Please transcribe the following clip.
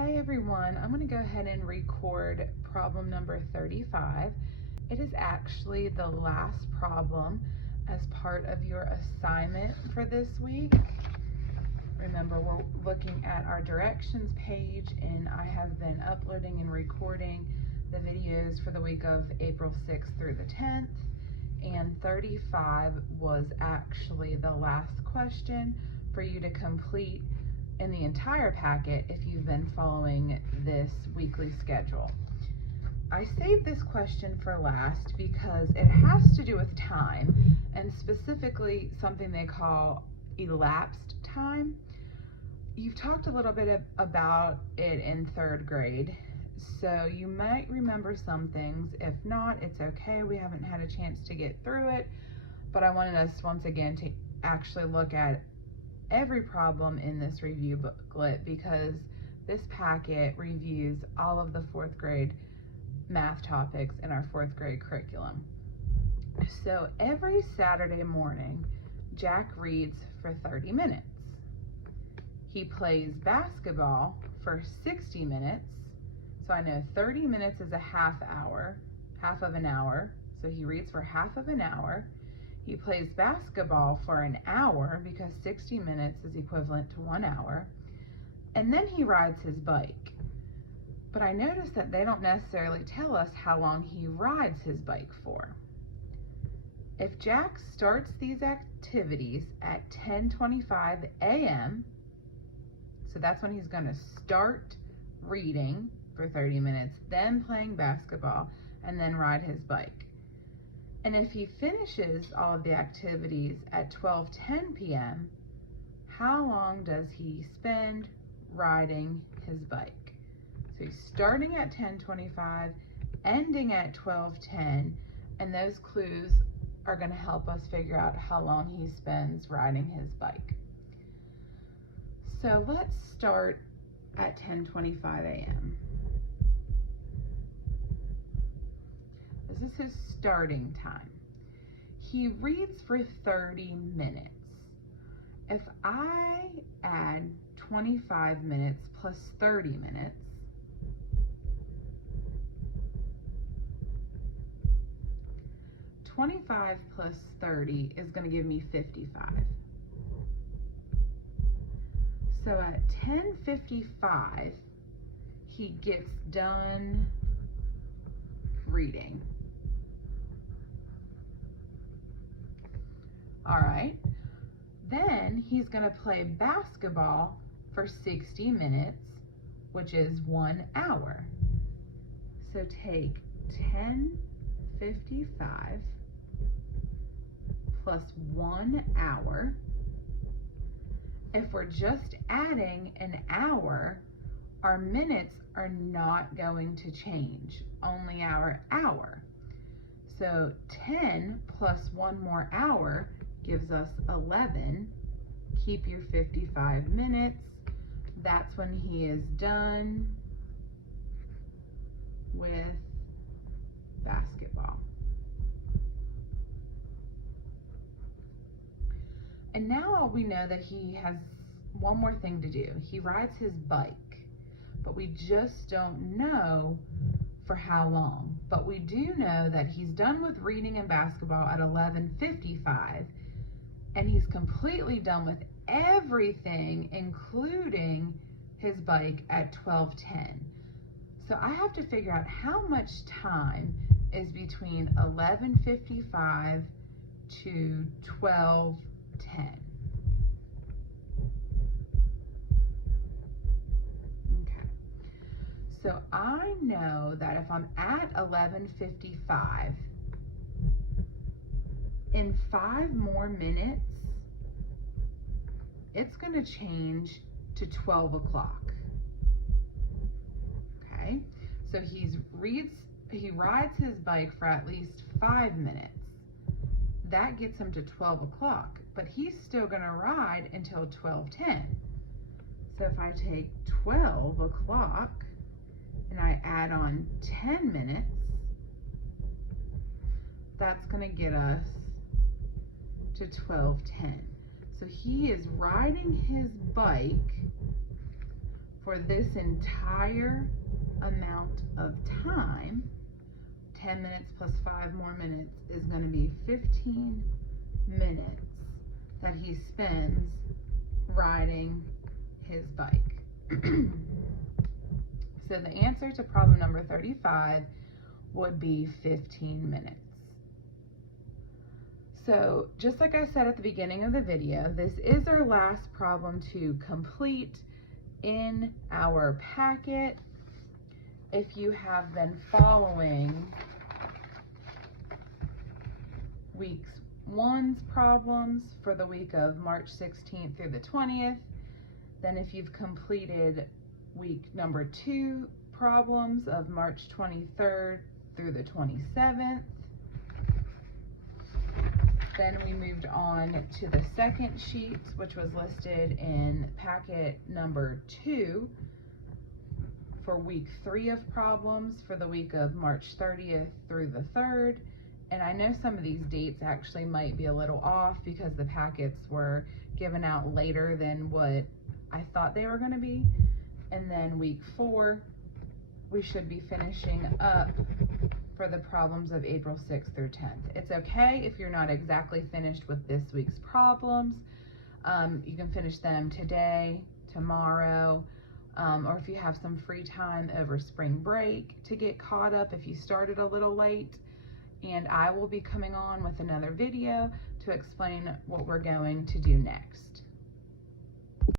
Hi everyone, I'm going to go ahead and record problem number 35. It is actually the last problem as part of your assignment for this week. Remember, we're looking at our directions page, and I have been uploading and recording the videos for the week of April 6th through the 10th, and 35 was actually the last question for you to complete in the entire packet if you've been following this weekly schedule. I saved this question for last because it has to do with time, and specifically something they call elapsed time. You've talked a little bit about it in 3rd grade, so you might remember some things. If not, it's okay. We haven't had a chance to get through it, but I wanted us once again to actually look at every problem in this review booklet, because this packet reviews all of the 4th grade math topics in our 4th grade curriculum. So every Saturday morning, Jack reads for 30 minutes. He plays basketball for 60 minutes. So I know 30 minutes is a half of an hour. So he reads for half of an hour. He plays basketball for an hour because 60 minutes is equivalent to 1 hour. And then he rides his bike. But I noticed that they don't necessarily tell us how long he rides his bike for. If Jack starts these activities at 10:25 a.m., so that's when he's going to start reading for 30 minutes, then playing basketball, and then ride his bike. And if he finishes all of the activities at 12:10 p.m., how long does he spend riding his bike? So he's starting at 10:25, ending at 12:10, and those clues are going to help us figure out how long he spends riding his bike. So let's start at 10:25 a.m. This is his starting time. He reads for 30 minutes. If I add 25 minutes plus 30 minutes, +25 plus 30 is going to give me 55. So at 10:55, he gets done reading. All right, then he's going to play basketball for 60 minutes, which is 1 hour. So take 10:55 plus 1 hour. If we're just adding an hour, our minutes are not going to change, only our hour. So 10 plus 1 more hour gives us 11. Keep your 55 minutes. That's when he is done with basketball. And now we know that he has one more thing to do. He rides his bike, but we just don't know for how long. But we do know that he's done with reading and basketball at 11:55, and he's completely done with everything, including his bike, at 12:10. So I have to figure out how much time is between 11:55 to 12:10. Okay, so I know that if I'm at 11:55, in 5 more minutes, it's going to change to 12 o'clock. Okay, so he rides his bike for at least 5 minutes. That gets him to 12 o'clock, but he's still going to ride until 12:10. So if I take 12 o'clock and I add on 10 minutes, that's going to get us to 12:10. So he is riding his bike for this entire amount of time, 10 minutes plus 5 more minutes is going to be 15 minutes that he spends riding his bike. So the answer to problem number 35 would be 15 minutes. So just like I said at the beginning of the video, this is our last problem to complete in our packet. If you have been following week 1's problems for the week of March 16th through the 20th, then if you've completed week number 2 problems of March 23rd through the 27th, then we moved on to the second sheet, which was listed in packet number 2 for week 3 of problems for the week of March 30th through the 3rd. And I know some of these dates actually might be a little off because the packets were given out later than what I thought they were going to be. And then week 4, we should be finishing up for the problems of April 6th through 10th. It's okay if you're not exactly finished with this week's problems. You can finish them today, tomorrow, or if you have some free time over spring break to get caught up if you started a little late. And I will be coming on with another video to explain what we're going to do next.